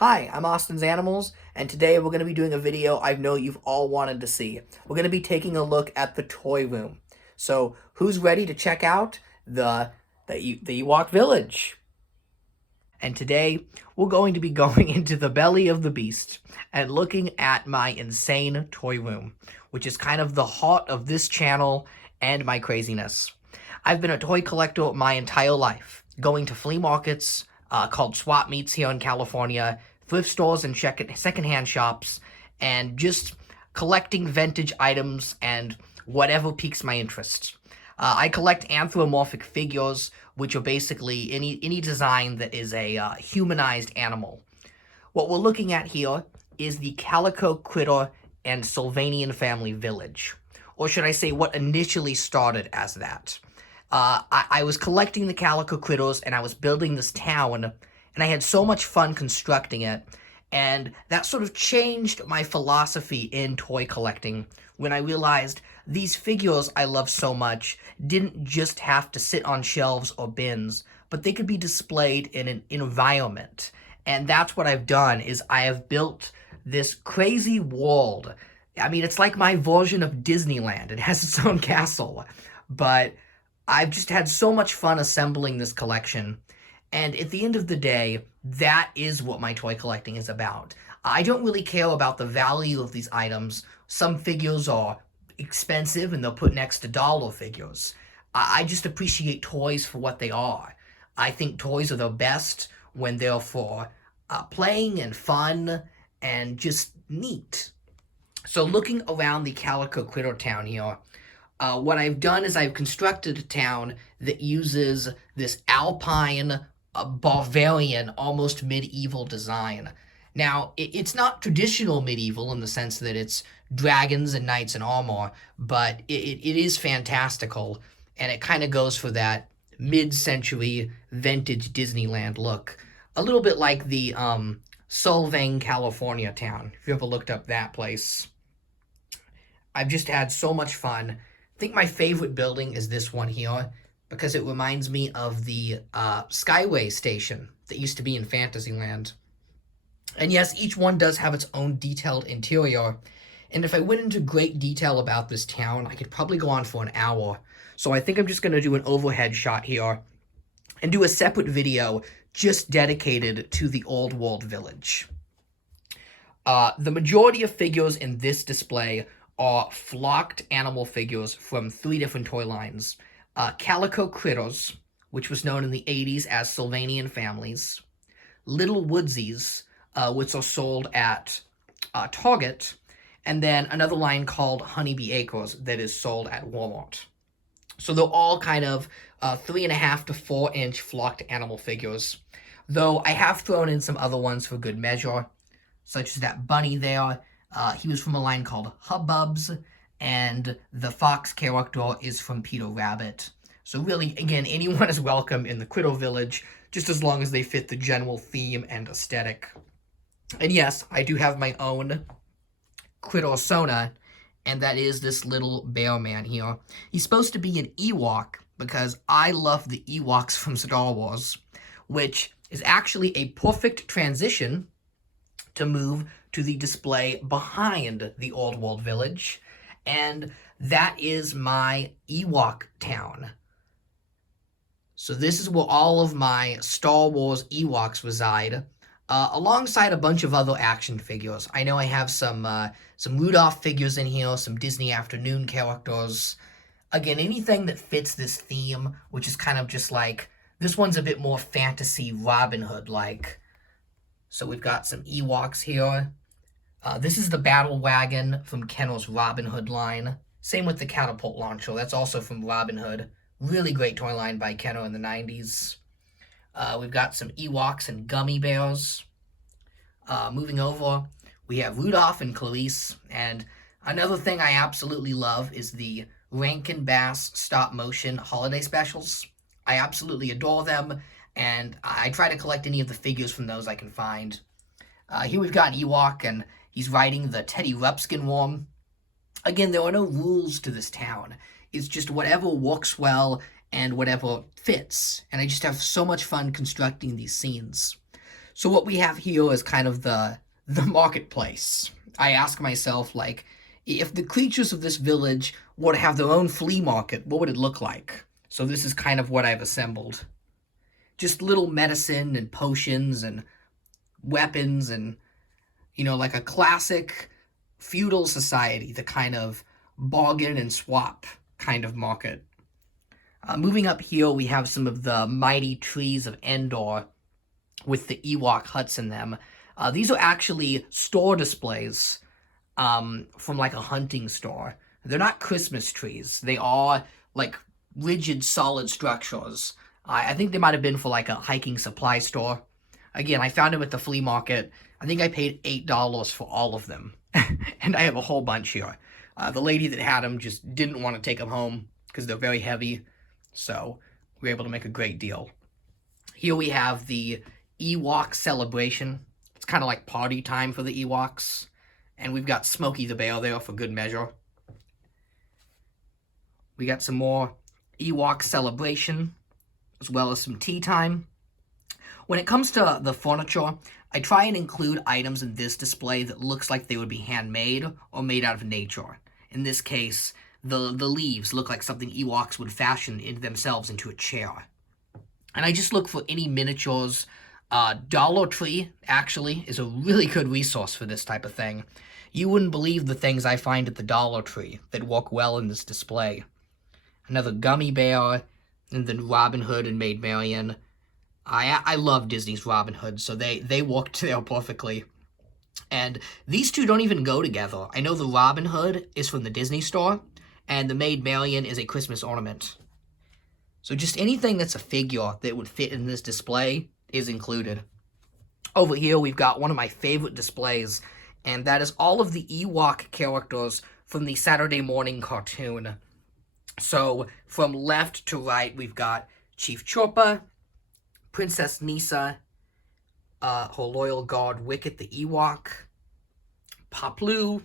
Hi, I'm Austin's Animals, and today we're going to be doing a video I know you've all wanted to see. We're going to be taking a look at the toy room. So, who's ready to check out the Ewok Village? And today, we're going to be going into the belly of the beast and looking at my insane toy room, which is kind of the heart of this channel and my craziness. I've been a toy collector my entire life, going to flea markets called swap meets here in California, thrift stores and secondhand shops, and just collecting vintage items and whatever piques my interest. I collect anthropomorphic figures, which are basically any design that is a humanized animal. What we're looking at here is the Calico Critter and Sylvanian family village. Or should I say what initially started as that. I was collecting the Calico Critters and I was building this town, and I had so much fun constructing it, and that sort of changed my philosophy in toy collecting when I realized these figures I love so much didn't just have to sit on shelves or bins, but they could be displayed in an environment. And that's what I've done, is I have built this crazy world. I mean, it's like my version of Disneyland. It has its own castle, but I've just had so much fun assembling this collection. And at the end of the day, that is what my toy collecting is about. I don't really care about the value of these items. Some figures are expensive and they'll put next to dollar figures. I just appreciate toys for what they are. I think toys are the best when they're for playing and fun and just neat. So looking around the Calico Critter town here, what I've done is I've constructed a town that uses this alpine, Bavarian, almost medieval design. Now, it's not traditional medieval in the sense that it's dragons and knights in armor, but it is fantastical, and it kind of goes for that mid-century vintage Disneyland look. A little bit like the Solvang, California town, if you ever looked up that place. I've just had so much fun. I think my favorite building is this one here, because it reminds me of the Skyway station that used to be in Fantasyland. And yes, each one does have its own detailed interior, and if I went into great detail about this town, I could probably go on for an hour. So I think I'm just going to do an overhead shot here and do a separate video just dedicated to the Old World Village. The majority of figures in this display are flocked animal figures from 3 different toy lines. Calico Critters, which was known in the 80s as Sylvanian families. Little Woodsies, which are sold at Target. And then another line called Honeybee Acres that is sold at Walmart. So they're all kind of 3.5 to 4 inch flocked animal figures. Though I have thrown in some other ones for good measure, such as that bunny there. He was from a line called Hubbubs, and the fox character is from Peter Rabbit. So really, again, anyone is welcome in the Critter Village, just as long as they fit the general theme and aesthetic. And yes, I do have my own Crittersona, and that is this little bear man here. He's supposed to be an Ewok, because I love the Ewoks from Star Wars, which is actually a perfect transition to move to the display behind the Old World Village, and that is my Ewok town. So this is where all of my Star Wars Ewoks reside, alongside a bunch of other action figures. I know I have some Rudolph figures in here, some Disney Afternoon characters. Again, anything that fits this theme, which is kind of just like, this one's a bit more fantasy Robin Hood-like. So we've got some Ewoks here. This is the Battle Wagon from Kenner's Robin Hood line. Same with the Catapult Launcher. That's also from Robin Hood. Really great toy line by Kenner in the 90s. We've got some Ewoks and Gummy Bears. Moving over, we have Rudolph and Clarice. And another thing I absolutely love is the Rankin Bass stop-motion holiday specials. I absolutely adore them, and I try to collect any of the figures from those I can find. Here we've got an Ewok, and he's riding the Teddy Ruxpin worm. Again, there are no rules to this town. It's just whatever works well and whatever fits. And I just have so much fun constructing these scenes. So what we have here is kind of the marketplace. I ask myself, like, if the creatures of this village were to have their own flea market, what would it look like? So this is kind of what I've assembled. Just little medicine and potions and weapons and, like a classic feudal society, the kind of bargain and swap kind of market. Moving up here, we have some of the mighty trees of Endor with the Ewok huts in them. These are actually store displays from like a hunting store. They're not Christmas trees. They are like rigid, solid structures. I think they might have been for like a hiking supply store. Again, I found them at the flea market. I think I paid $8 for all of them. And I have a whole bunch here. The lady that had them just didn't want to take them home because they're very heavy. So we were able to make a great deal. Here we have the Ewok celebration. It's kind of like party time for the Ewoks. And we've got Smokey the Bear there for good measure. We got some more Ewok celebration, as well as some tea time. When it comes to the furniture, I try and include items in this display that looks like they would be handmade or made out of nature. In this case, the leaves look like something Ewoks would fashion themselves into a chair. And I just look for any miniatures. Dollar Tree, actually, is a really good resource for this type of thing. You wouldn't believe the things I find at the Dollar Tree that work well in this display. Another gummy bear, and then Robin Hood and Maid Marian. I love Disney's Robin Hood, so they worked there perfectly. And these two don't even go together. I know the Robin Hood is from the Disney store, and the Maid Marian is a Christmas ornament. So just anything that's a figure that would fit in this display is included. Over here, we've got one of my favorite displays, and that is all of the Ewok characters from the Saturday morning cartoon. So from left to right, we've got Chief Chorpa, Princess Nisa, her loyal guard Wicket the Ewok, Paplu,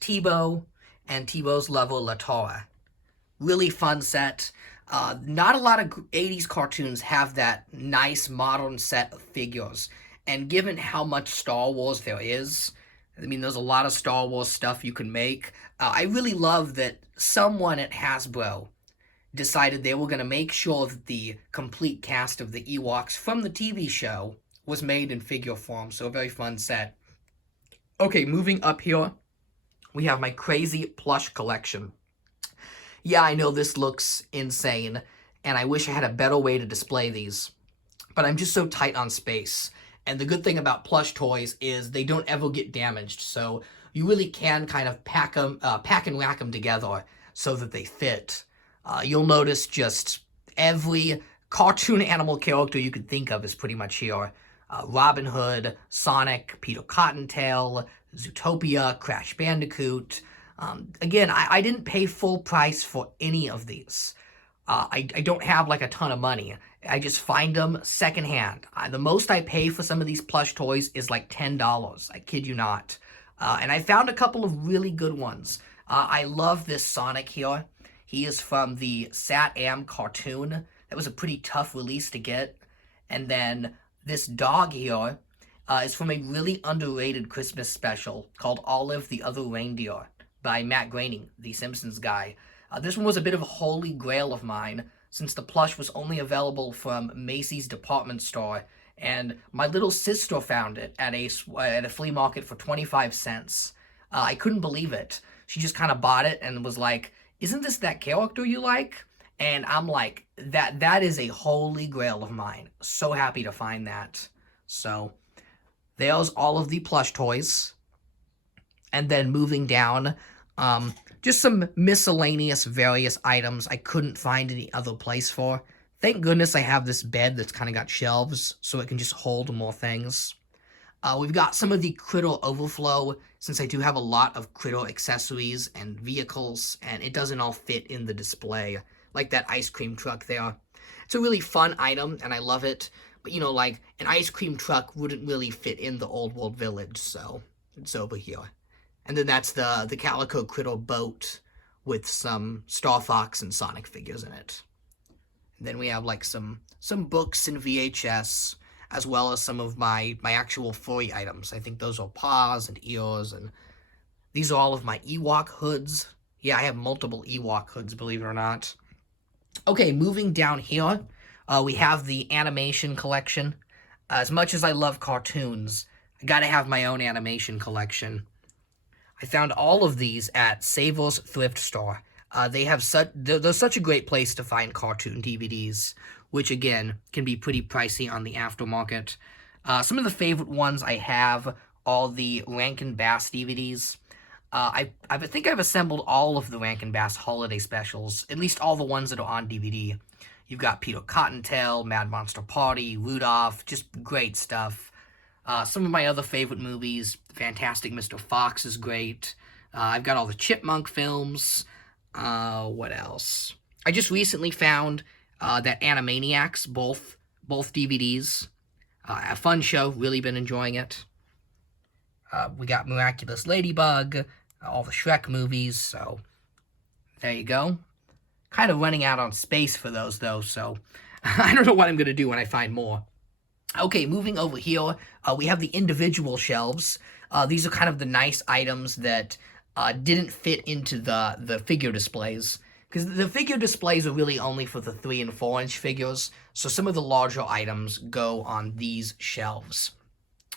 Tebow, and Tebow's lover Latora. Really fun set. Not a lot of 80s cartoons have that nice modern set of figures. And given how much Star Wars there is, I mean, there's a lot of Star Wars stuff you can make. I really love that someone at Hasbro decided they were going to make sure that the complete cast of the Ewoks from the TV show was made in figure form. So a very fun set. Okay, moving up here, we have my crazy plush collection. Yeah, I know this looks insane, and I wish I had a better way to display these, but I'm just so tight on space. And the good thing about plush toys is they don't ever get damaged, so you really can kind of pack and whack them together so that they fit. You'll notice just every cartoon animal character you could think of is pretty much here. Robin Hood, Sonic, Peter Cottontail, Zootopia, Crash Bandicoot. Again, I didn't pay full price for any of these. I don't have like a ton of money. I just find them secondhand. The most I pay for some of these plush toys is like $10. I kid you not. And I found a couple of really good ones. I love this Sonic here. He is from the Sat-Am cartoon. That was a pretty tough release to get. And then this dog here is from a really underrated Christmas special called Olive the Other Reindeer by Matt Groening, the Simpsons guy. This one was a bit of a holy grail of mine, since the plush was only available from Macy's department store, and my little sister found it at a flea market for 25 cents. I couldn't believe it. She just kind of bought it and was like, "Isn't this that character you like?" And I'm like, that is a holy grail of mine. So happy to find that. So there's all of the plush toys. And then moving down, just some miscellaneous various items I couldn't find any other place for. Thank goodness I have this bed that's kind of got shelves so it can just hold more things. We've got some of the Critter overflow, since I do have a lot of Critter accessories and vehicles, and it doesn't all fit in the display, like that ice cream truck there. It's a really fun item, and I love it, but like an ice cream truck wouldn't really fit in the Old World Village, so it's over here. And then that's the Calico Critter boat with some Star Fox and Sonic figures in it. And then we have like some books and VHS. as well as some of my actual furry items. I think those are paws and ears, and these are all of my Ewok hoods. Yeah, I have multiple Ewok hoods, believe it or not. Okay, moving down here, we have the animation collection. As much as I love cartoons, I gotta have my own animation collection. I found all of these at Savor's Thrift Store. They're such a great place to find cartoon DVDs, which again can be pretty pricey on the aftermarket. Some of the favorite ones I have are the Rankin Bass DVDs. I think I've assembled all of the Rankin Bass holiday specials, at least all the ones that are on DVD. You've got Peter Cottontail, Mad Monster Party, Rudolph, just great stuff. Some of my other favorite movies, Fantastic Mr. Fox is great. I've got all the Chipmunk films. What else? I just recently found that Animaniacs, both DVDs. A fun show, really been enjoying it. We got Miraculous Ladybug, all the Shrek movies, so there you go. Kind of running out on space for those, though, so I don't know what I'm going to do when I find more. Okay, moving over here, we have the individual shelves. These are kind of the nice items that didn't fit into the figure displays, because the figure displays are really only for the 3 and 4 inch figures, so some of the larger items go on these shelves.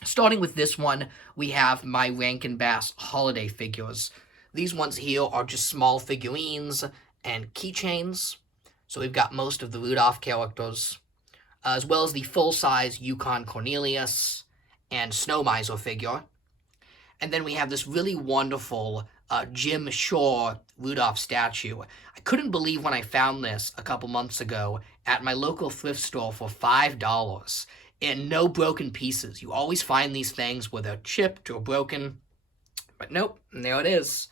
Starting with this one, we have my Rankin Bass holiday figures. These ones here are just small figurines and keychains. So we've got most of the Rudolph characters, as well as the full-size Yukon Cornelius and Snow Miser figure. And then we have this really wonderful Jim Shore Rudolph statue. I couldn't believe when I found this a couple months ago at my local thrift store for $5. And no broken pieces. You always find these things where they're chipped or broken. But nope, and there it is.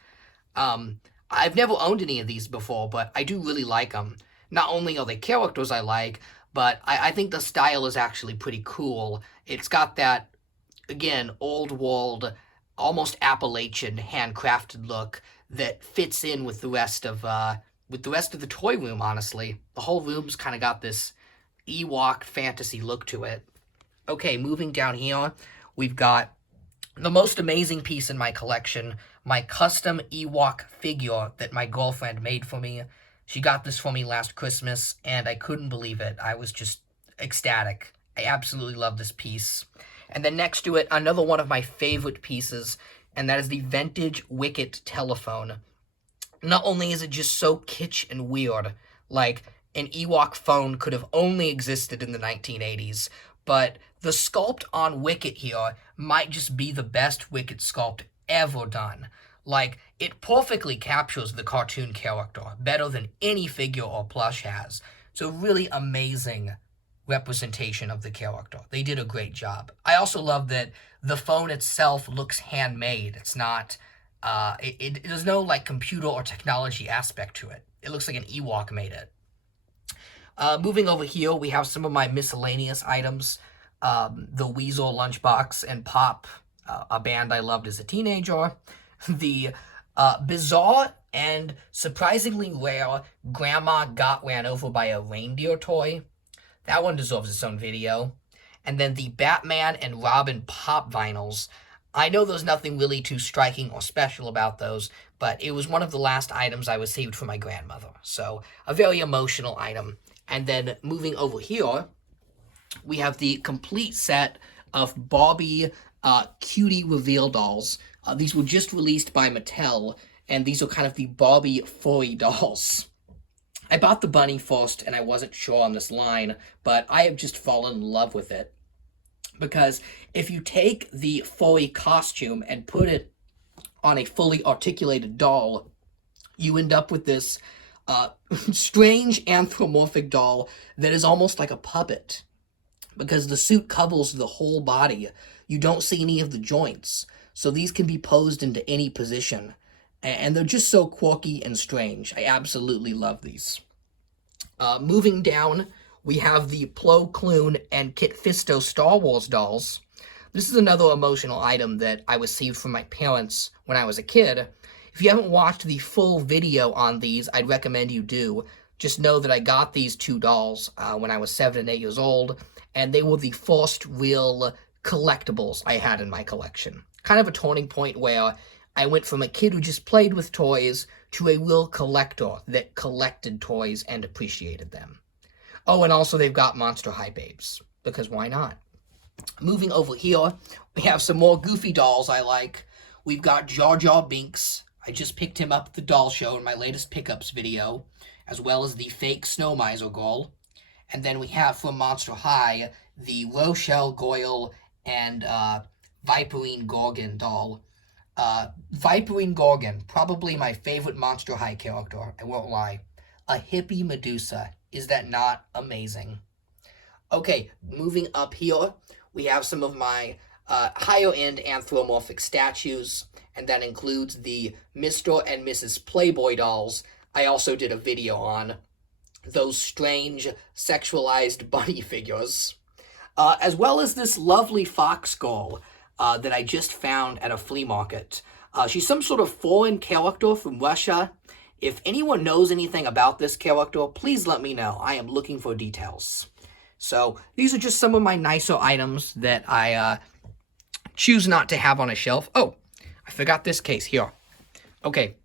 I've never owned any of these before, but I do really like them. Not only are they characters I like, but I think the style is actually pretty cool. It's got that, again, old world, almost Appalachian handcrafted look that fits in with the rest of the toy room, honestly. The whole room's kind of got this Ewok fantasy look to it. Okay, moving down here, we've got the most amazing piece in my collection, my custom Ewok figure that my girlfriend made for me. She got this for me last Christmas, and I couldn't believe it. I was just ecstatic. I absolutely love this piece. And then next to it, another one of my favorite pieces, and that is the vintage Wicket telephone. Not only is it just so kitsch and weird, like an Ewok phone could have only existed in the 1980s, but the sculpt on Wicket here might just be the best Wicket sculpt ever done. Like, it perfectly captures the cartoon character, better than any figure or plush has. It's a really amazing representation of the character. They did a great job. I also love that the phone itself looks handmade. It's not, there's no, like, computer or technology aspect to it. It looks like an Ewok made it. Moving over here, we have some of my miscellaneous items. The Weasel lunchbox and Pop, a band I loved as a teenager. The bizarre and surprisingly rare Grandma Got Ran Over by a Reindeer toy. That one deserves its own video. And then the Batman and Robin Pop vinyls. I know there's nothing really too striking or special about those, but it was one of the last items I received from my grandmother. So, a very emotional item. And then moving over here, we have the complete set of Barbie Cutie Reveal dolls. These were just released by Mattel, and these are kind of the Barbie furry dolls. I bought the bunny first, and I wasn't sure on this line, but I have just fallen in love with it. Because if you take the furry costume and put it on a fully articulated doll, you end up with this strange anthropomorphic doll that is almost like a puppet. Because the suit covers the whole body. You don't see any of the joints. So these can be posed into any position. And they're just so quirky and strange. I absolutely love these. Moving down, we have the Plo Koon and Kit Fisto Star Wars dolls. This is another emotional item that I received from my parents when I was a kid. If you haven't watched the full video on these, I'd recommend you do. just know that I got these two dolls when I was 7 and 8 years old, and they were the first real collectibles I had in my collection. Kind of a turning point where I went from a kid who just played with toys to a real collector that collected toys and appreciated them. Oh, and also they've got Monster High Babes, because why not? Moving over here, we have some more goofy dolls I like. We've got Jar Jar Binks. I just picked him up at the doll show in my latest pickups video, as well as the fake Snow Miser girl. And then we have from Monster High, the Rochelle Goyle and Viperine Gorgon doll. Viperine Gorgon, probably my favorite Monster High character, I won't lie. A hippie Medusa. Is that not amazing? Okay, moving up here, we have some of my higher-end anthropomorphic statues, and that includes the Mr. and Mrs. Playboy dolls I also did a video on. Those strange, sexualized bunny figures. As well as this lovely fox girl that I just found at a flea market. She's some sort of foreign character from Russia. If anyone knows anything about this character, please let me know. I am looking for details. So these are just some of my nicer items that I choose not to have on a shelf. Oh, I forgot this case here. Okay,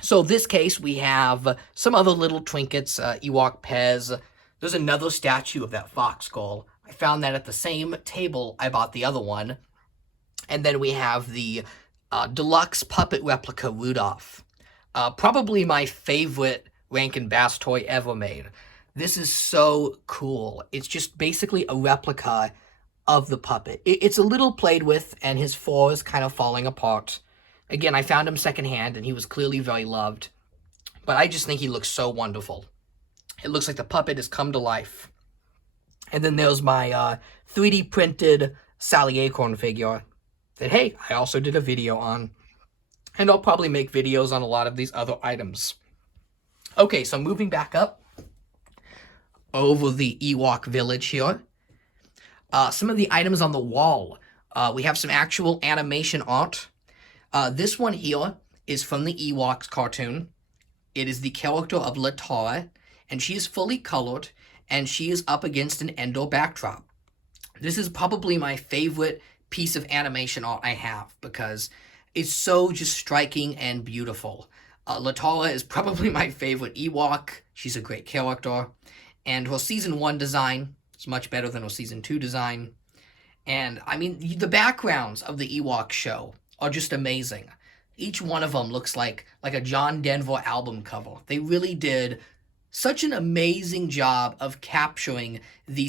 so this case we have some other little trinkets, Ewok Pez. There's another statue of that fox skull. I found that at the same table I bought the other one. And then we have the deluxe puppet replica Rudolph. Probably my favorite Rankin Bass toy ever made. This is so cool. It's just basically a replica of the puppet. It's a little played with, and his fur is kind of falling apart. Again, I found him secondhand, and he was clearly very loved. But I just think he looks so wonderful. It looks like the puppet has come to life. And then there's my 3D printed Sally Acorn figure that, hey, I also did a video on. And I'll probably make videos on a lot of these other items. Okay, so moving back up over the Ewok village here. Some of the items on the wall. We have some actual animation art. This one here is from the Ewoks cartoon. It is the character of Latara, and she is fully colored, and she is up against an Endor backdrop. This is probably my favorite piece of animation art I have, because it's so just striking and beautiful. Latara is probably my favorite Ewok. She's a great character. And her Season 1 design is much better than her Season 2 design. And, I mean, the backgrounds of the Ewok show are just amazing. Each one of them looks like a John Denver album cover. They really did such an amazing job of capturing the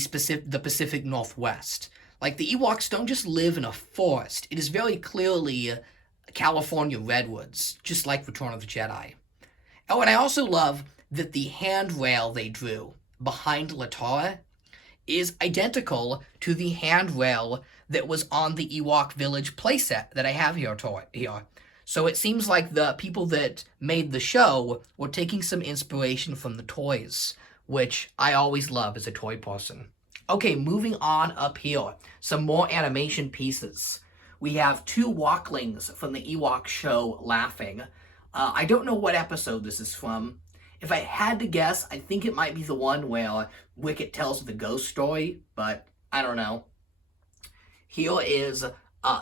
Pacific Northwest. Like, the Ewoks don't just live in a forest. It is very clearly California redwoods, just like Return of the Jedi. Oh, and I also love that the handrail they drew behind Latara is identical to the handrail that was on the Ewok Village playset that I have here. So it seems like the people that made the show were taking some inspiration from the toys, which I always love as a toy person. Okay, moving on up here. Some more animation pieces. We have two walklings from the Ewok show laughing. I don't know what episode this is from. If I had to guess, I think it might be the one where Wicket tells the ghost story, but I don't know. Here is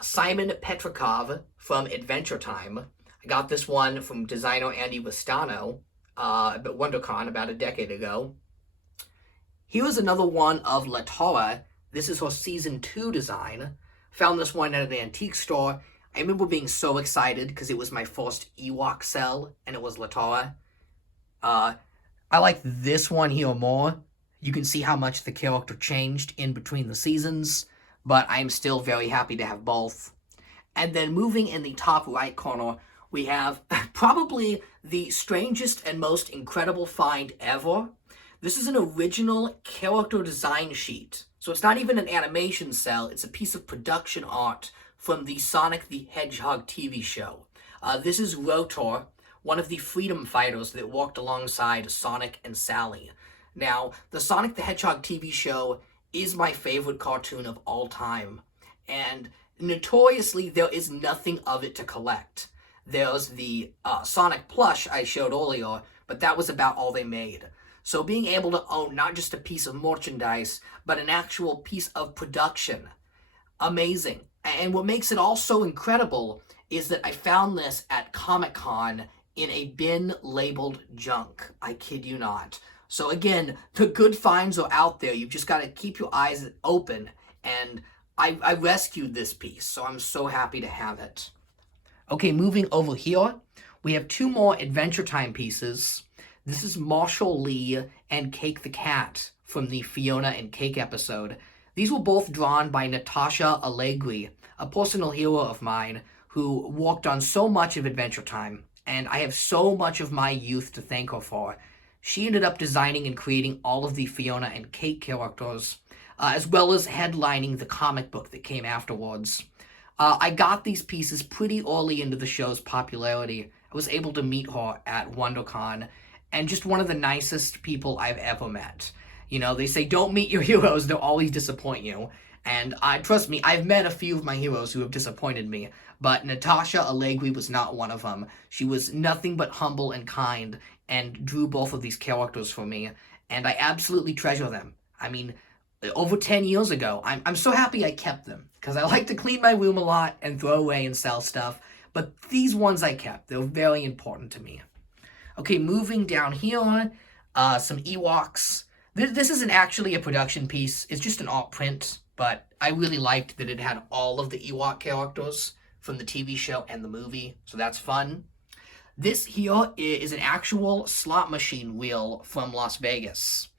Simon Petrikov from Adventure Time. I got this one from designer Andy Vistano at WonderCon about a decade ago. Here's another one of Latara. This is her Season 2 design. Found this one at an antique store. I remember being so excited because it was my first Ewok cell, and it was Latara. I like this one here more. You can see how much the character changed in between the seasons, but I'm still very happy to have both. And then moving in the top right corner, we have probably the strangest and most incredible find ever. This is an original character design sheet. So it's not even an animation cell, it's a piece of production art from the Sonic the Hedgehog TV show. This is Rotor, one of the freedom fighters that walked alongside Sonic and Sally. Now, the Sonic the Hedgehog TV show is my favorite cartoon of all time, and notoriously there is nothing of it to collect. There's the Sonic plush I showed earlier, but that was about all they made. So being able to own not just a piece of merchandise, but an actual piece of production, amazing. And what makes it all so incredible is that I found this at Comic-Con in a bin labeled junk. I kid you not. So again, the good finds are out there. You've just got to keep your eyes open. And I rescued this piece, so I'm so happy to have it. Okay, moving over here, we have two more Adventure Time pieces. This is Marshall Lee and Cake the Cat from the Fiona and Cake episode. These were both drawn by Natasha Allegri, a personal hero of mine who worked on so much of Adventure Time, and I have so much of my youth to thank her for. She ended up designing and creating all of the Fiona and Cake characters, as well as headlining the comic book that came afterwards. I got these pieces pretty early into the show's popularity. I was able to meet her at WonderCon, and just one of the nicest people I've ever met. You know, they say don't meet your heroes, they'll always disappoint you. And trust me, I've met a few of my heroes who have disappointed me, but Natasha Allegri was not one of them. She was nothing but humble and kind, and drew both of these characters for me, and I absolutely treasure them. I mean, over 10 years ago, I'm so happy I kept them, because I like to clean my room a lot and throw away and sell stuff, but these ones I kept. They're very important to me. Okay, moving down here, some Ewoks. This isn't actually a production piece. It's just an art print, but I really liked that it had all of the Ewok characters from the TV show and the movie, so that's fun. This here is an actual slot machine wheel from Las Vegas.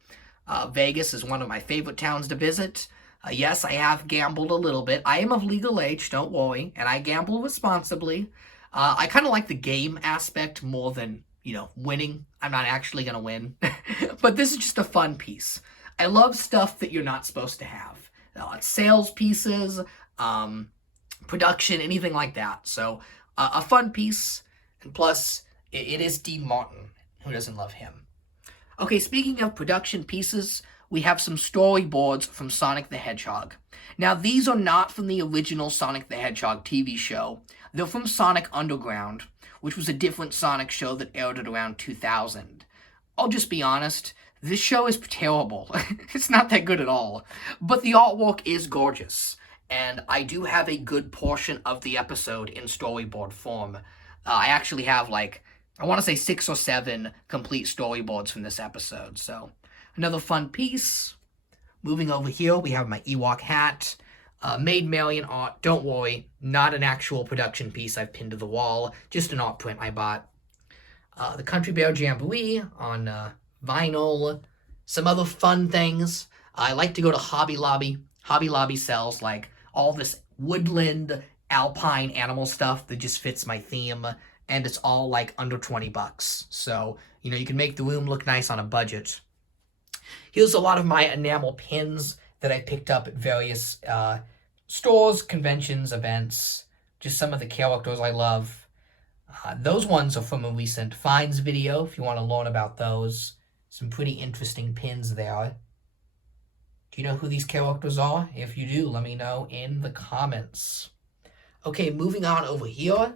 Vegas is one of my favorite towns to visit. Yes, I have gambled a little bit. I am of legal age, don't worry, and I gamble responsibly. I kind of like the game aspect more than, you know, winning. I'm not actually going to win. But this is just a fun piece. I love stuff that you're not supposed to have. Sales pieces, production, anything like that. So a fun piece, and plus it is Dean Martin. Who doesn't love him? Okay, speaking of production pieces, we have some storyboards from Sonic the Hedgehog. Now, these are not from the original Sonic the Hedgehog TV show. They're from Sonic Underground, which was a different Sonic show that aired at around 2000. I'll just be honest, this show is terrible. It's not that good at all. But the artwork is gorgeous, and I do have a good portion of the episode in storyboard form. I actually have, like, I want to say 6 or 7 complete storyboards from this episode, so another fun piece. Moving over here, we have my Ewok hat. Made Marion art, don't worry, not an actual production piece I've pinned to the wall, just an art print I bought. The Country Bear Jamboree on vinyl, some other fun things. I like to go to Hobby Lobby. Hobby Lobby sells like all this woodland, alpine animal stuff that just fits my theme, and it's all like under 20 bucks. So, you know, you can make the room look nice on a budget. Here's a lot of my enamel pins that I picked up at various stores, conventions, events. Just some of the characters I love. Those ones are from a recent finds video, if you want to learn about those. Some pretty interesting pins there. Do you know who these characters are? If you do, let me know in the comments. Okay, moving on over here.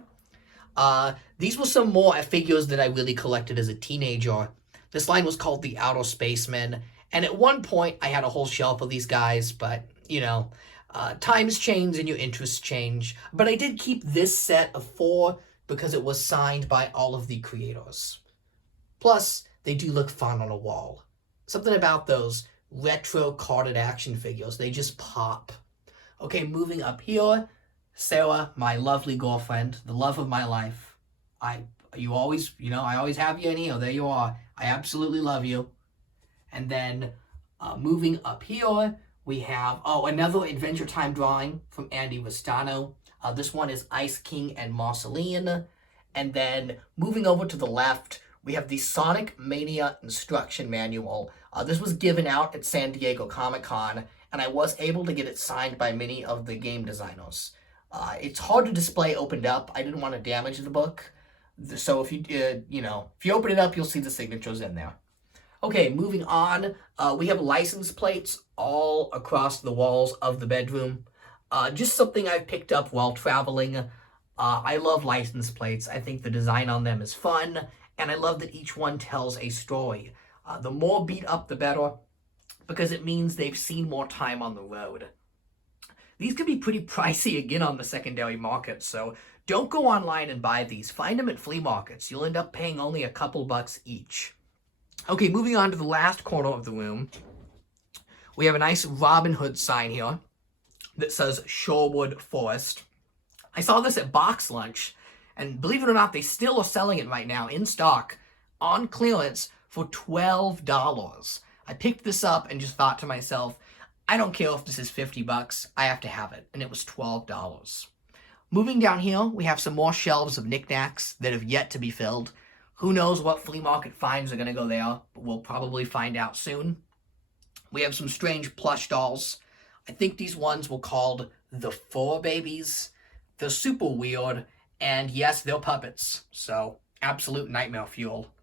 These were some more figures that I really collected as a teenager. This line was called the Outer Spacemen, and at one point I had a whole shelf of these guys, but, you know, times change and your interests change. But I did keep this set of 4 because it was signed by all of the creators. Plus, they do look fun on a wall. Something about those retro carded action figures, they just pop. Okay, moving up here, Sarah, my lovely girlfriend, the love of my life. I always have you in here. There you are. I absolutely love you. And then moving up here, we have, another Adventure Time drawing from Andy Ristano. This one is Ice King and Marceline. And then moving over to the left, we have the Sonic Mania Instruction Manual. This was given out at San Diego Comic-Con, and I was able to get it signed by many of the game designers. It's hard to display opened up. I didn't want to damage the book. So if you, if you open it up, you'll see the signatures in there. Okay, moving on. We have license plates all across the walls of the bedroom. Just something I've picked up while traveling. I love license plates. I think the design on them is fun, and I love that each one tells a story. The more beat up, the better, because it means they've seen more time on the road. These can be pretty pricey again on the secondary market, so don't go online and buy these. Find them at flea markets. You'll end up paying only a couple bucks each. Okay, moving on to the last corner of the room. We have a nice Robin Hood sign here that says Shorewood Forest. I saw this at Box Lunch, and believe it or not, they still are selling it right now in stock on clearance for $12. I picked this up and just thought to myself, I don't care if this is 50 bucks, I have to have it, and it was $12. Moving down here, we have some more shelves of knickknacks that have yet to be filled. Who knows what flea market finds are going to go there, but we'll probably find out soon. We have some strange plush dolls. I think these ones were called the Four Babies. They're super weird, and yes, they're puppets, so absolute nightmare fuel.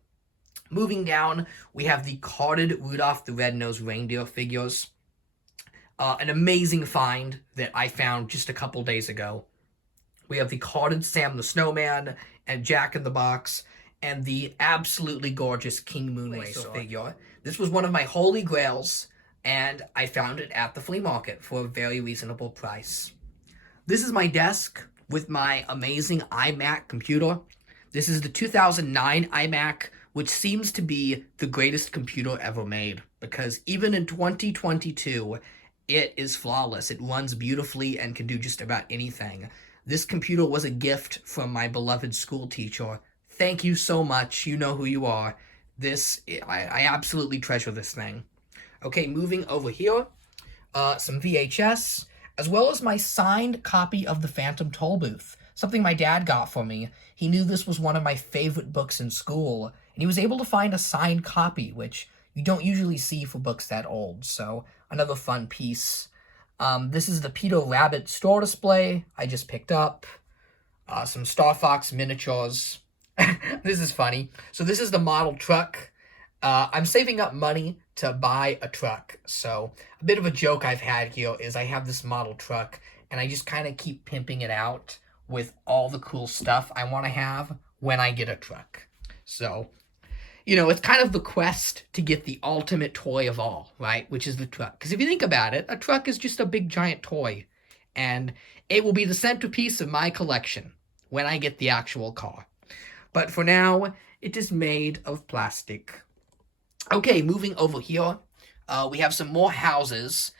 Moving down, we have the carded Rudolph the Red-Nosed Reindeer figures. An amazing find that I found just a couple days ago. We have the carded Sam the Snowman and Jack in the Box, and the absolutely gorgeous King Moonracer figure. This was one of my holy grails, and I found it at the flea market for a very reasonable price. This is my desk with my amazing iMac computer. This is the 2009 iMac, which seems to be the greatest computer ever made, because even in 2022, it is flawless. It runs beautifully and can do just about anything. This computer was a gift from my beloved school teacher. Thank you so much. You know who you are. I absolutely treasure this thing. Okay, moving over here, some VHS, as well as my signed copy of The Phantom Tollbooth, something my dad got for me. He knew this was one of my favorite books in school, and he was able to find a signed copy, which you don't usually see for books that old, so another fun piece. This is the Peter Rabbit store display I just picked up. Some Star Fox miniatures. This is funny. So this is the model truck. I'm saving up money to buy a truck. So a bit of a joke I've had here is I have this model truck, and I just kind of keep pimping it out with all the cool stuff I want to have when I get a truck. So, you know, it's kind of the quest to get the ultimate toy of all, right? Which is the truck. Because if you think about it, a truck is just a big giant toy. And it will be the centerpiece of my collection when I get the actual car. But for now, it is made of plastic. Okay, moving over here, we have some more houses.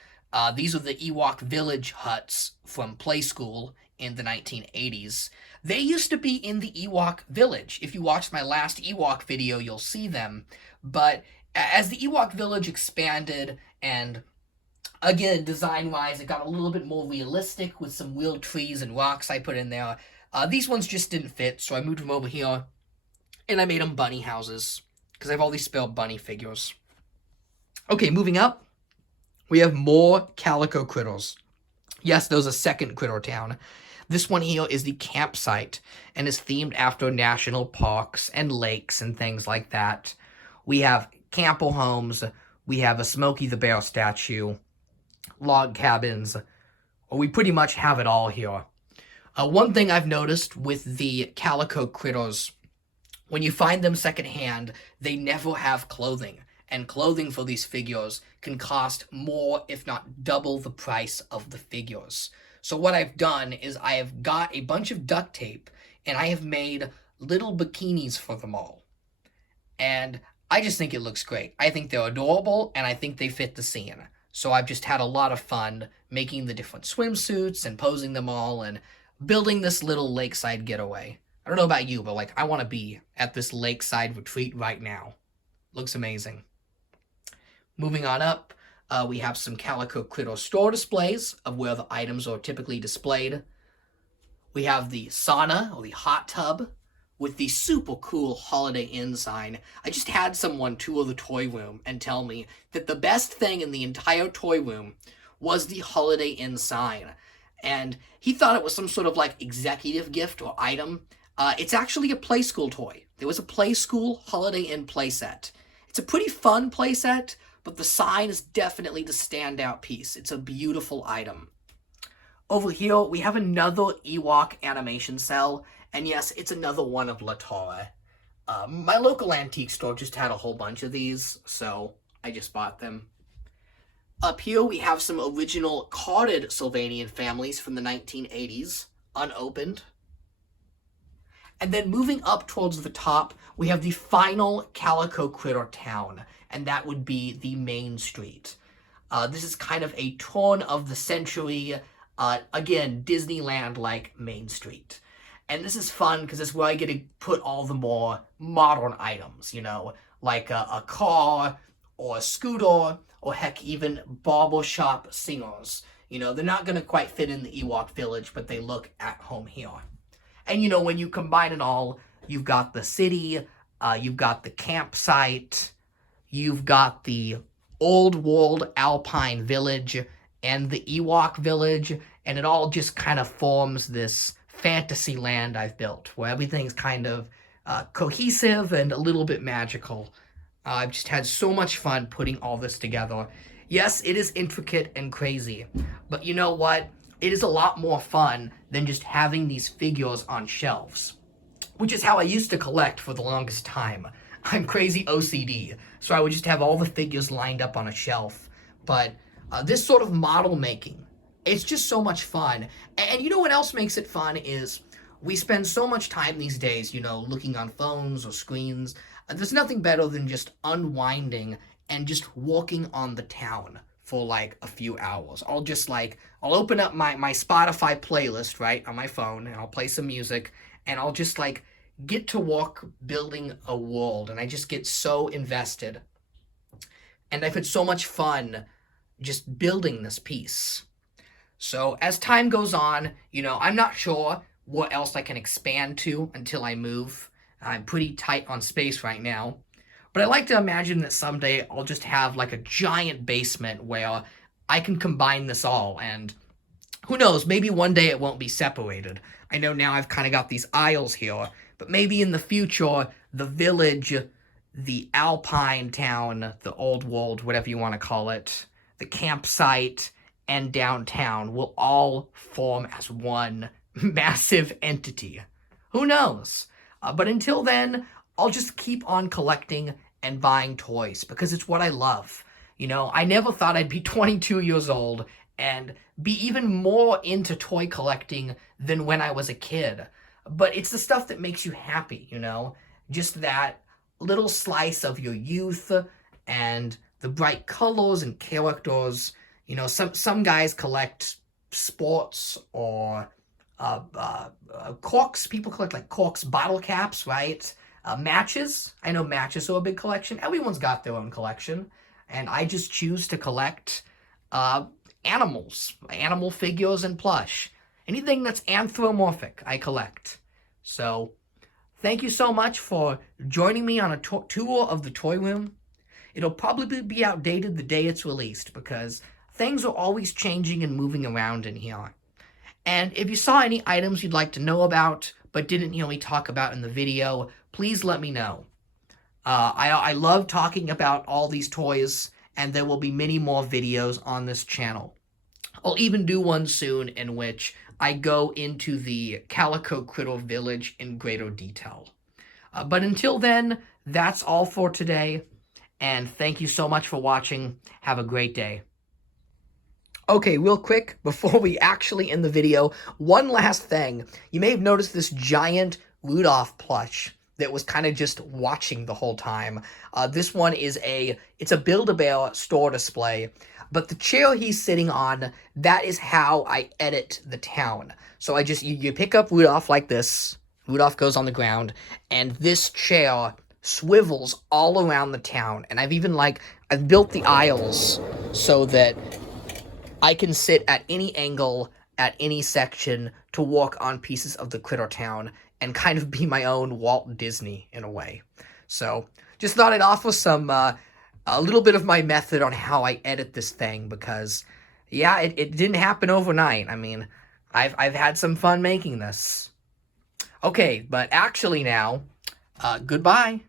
These are the Ewok Village huts from Play School in the 1980s. They used to be in the Ewok Village. If you watched my last Ewok video, you'll see them. But as the Ewok Village expanded, and again, design-wise, it got a little bit more realistic with some real trees and rocks I put in there. These ones just didn't fit, so I moved them over here, and I made them bunny houses, because I have all these spelled bunny figures. Okay, moving up, we have more Calico Critters. Yes, there's a second Critter Town. This one here is the campsite, and is themed after national parks and lakes and things like that. We have camper homes, we have a Smokey the Bear statue, log cabins. We pretty much have it all here. One thing I've noticed with the Calico Critters, when you find them secondhand, they never have clothing. And clothing for these figures can cost more, if not double, the price of the figures. So what I've done is I have got a bunch of duct tape, and I have made little bikinis for them all. And I just think it looks great. I think they're adorable, and I think they fit the scene. So I've just had a lot of fun making the different swimsuits and posing them all and building this little lakeside getaway. I don't know about you, but like I want to be at this lakeside retreat right now. Looks amazing. Moving on up, we have some Calico Critter store displays of where the items are typically displayed. We have the sauna, or the hot tub, with the super cool Holiday Inn sign. I just had someone tour the toy room and tell me that the best thing in the entire toy room was the Holiday Inn sign. And he thought it was some sort of like executive gift or item. It's actually a Play School toy. There was a Play School Holiday Inn playset. It's a pretty fun playset, but the sign is definitely the standout piece. It's a beautiful item. Over here, we have another Ewok animation cell, and yes, it's another one of Latara. My local antique store just had a whole bunch of these, so I just bought them. Up here we have some original carded Sylvanian families from the 1980s, unopened. And then moving up towards the top, we have the final Calico Critter town, and that would be the main street. This is kind of a turn of the century, again, Disneyland-like Main Street. And this is fun because it's where I get to put all the more modern items, you know, like a car or a scooter or heck, even barbershop singers. You know, they're not going to quite fit in the Ewok village, but they look at home here. And, you know, when you combine it all, you've got the city, you've got the campsite, you've got the old world Alpine village and the Ewok village, and it all just kind of forms this fantasy land I've built, where everything's kind of cohesive and a little bit magical. I've just had so much fun putting all this together. Yes, it is intricate and crazy, but you know what? It is a lot more fun than just having these figures on shelves, which is how I used to collect for the longest time. I'm crazy OCD, so I would just have all the figures lined up on a shelf. But this sort of model making, it's just so much fun. And you know what else makes it fun is we spend so much time these days, you know, looking on phones or screens. There's nothing better than just unwinding and just walking on the town for like a few hours. I'll open up my Spotify playlist, right, on my phone, and I'll play some music, and I'll just like get to walk building a world, and I just get so invested. And I've had so much fun just building this piece. So as time goes on, you know, I'm not sure what else I can expand to until I move. I'm pretty tight on space right now. But I like to imagine that someday I'll just have like a giant basement where I can combine this all, and who knows, maybe one day it won't be separated. I know now I've kind of got these aisles here, but maybe in the future, the village, the Alpine town, the old world, whatever you want to call it, the campsite, and downtown will all form as one massive entity. Who knows? But until then, I'll just keep on collecting and buying toys because it's what I love. You know, I never thought I'd be 22 years old and be even more into toy collecting than when I was a kid. But it's the stuff that makes you happy, you know? Just that little slice of your youth and the bright colors and characters. You know, some guys collect sports or corks. People collect like corks, bottle caps, right? Matches. I know matches are a big collection. Everyone's got their own collection. And I just choose to collect animals, animal figures and plush. Anything that's anthropomorphic, I collect. So, thank you so much for joining me on a tour of the toy room. It'll probably be outdated the day it's released because things are always changing and moving around in here. And if you saw any items you'd like to know about but didn't hear me talk about in the video, please let me know. I love talking about all these toys, and there will be many more videos on this channel. I'll even do one soon in which I go into the Calico Critter village in greater detail. But until then, that's all for today, and thank you so much for watching. Have a great day. Okay, real quick, before we actually end the video, one last thing. You may have noticed this giant Rudolph plush that was kind of just watching the whole time. This one is it's a Build-A-Bear store display, but the chair he's sitting on, that is how I edit the town. So you pick up Rudolph like this, Rudolph goes on the ground, and this chair swivels all around the town. And I've built the aisles so that I can sit at any angle, at any section, to walk on pieces of the Critter Town and kind of be my own Walt Disney in a way. So, just thought I'd offer a little bit of my method on how I edit this thing because, yeah, it didn't happen overnight. I mean, I've had some fun making this. Okay, but actually now, goodbye.